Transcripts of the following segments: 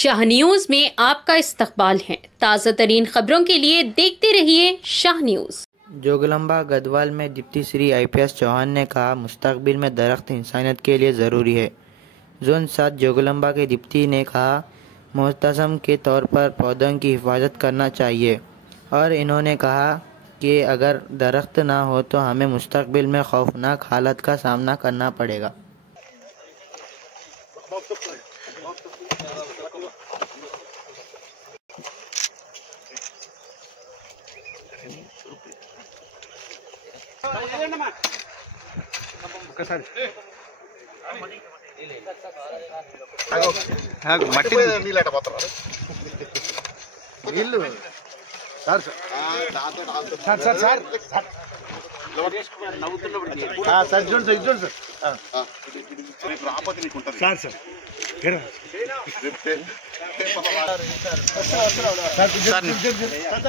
Shah news में आपका इस्तकबाल है। ताज़ा तरीन खबरों के लिए देखते रहिए शाह न्यूज। जोगलंबा गढ़वाल में डिप्टी श्री IPS चौहान ने कहा, मुस्तकबिल में दरख्त इंसानियत के लिए ज़रूरी है। जोन 7 जोगलंबा के डिप्टी ने कहा, मुतसम के तौर पर पौधों की हिफाजत करना चाहिए और इन्होंने कहा कि अगर दरख्त ना हो तो हमें मुस्तकबिल में खौफनाक हालत का सामना करना पड़ेगा।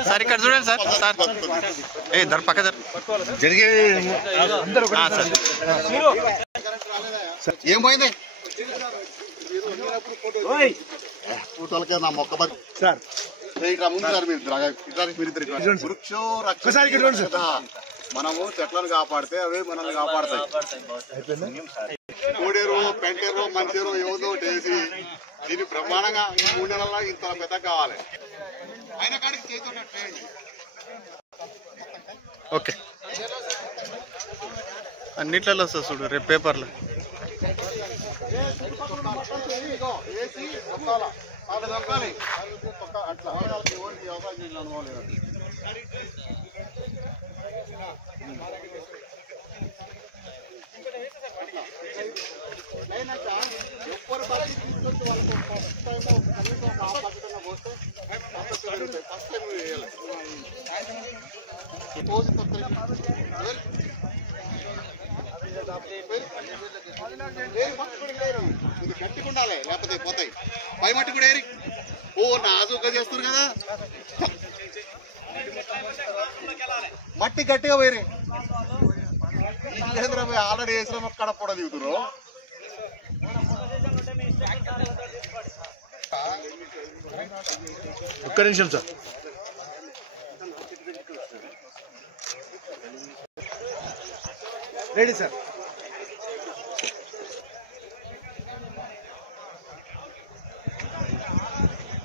సార్ ఇక్కడ చూడండి సార్ సార్ ఏ దర్ పక్క జరిగే ఏమైంది ఫోటోలకే నా మొక్క సార్ మనము చెట్లను కాపాడితే అవే మనల్ని కాపాడతాయి. కోడేరు పెంటేరు మంచేరు ఏదో వేసి దీన్ని బ్రహ్మాండంగా 3 నెలల్లో ఇంత పెద్ద కావాలి. అయిన కాడికి చేతున్నట్టు ఓకే అన్నిట్లలో వస్తుంది చూడు రేపు పేపర్లో అట్లా అనుభవం లేదు. ఎవ్వరు బాధ్యత తీసుకొచ్చి వాళ్ళకి ఫస్ట్ టైం కనీసం ఆపకుండా పోతే ఫస్ట్ టైం ఇది గట్టిగా ఉండాలి, లేకపోతే పోతాయి. పై మట్టి కూడా ఏరి నాజుగా చేస్తారు కదా, మట్టి గట్టిగా పోయి ఇల్లేంద్ర ఆల్రెడీ వేసిన మొక్కడ కూడా దిగుతున్నారు. ఒక్క నిమిషం సార్. Ready sir.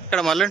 ఇక్కడ మళ్ళీ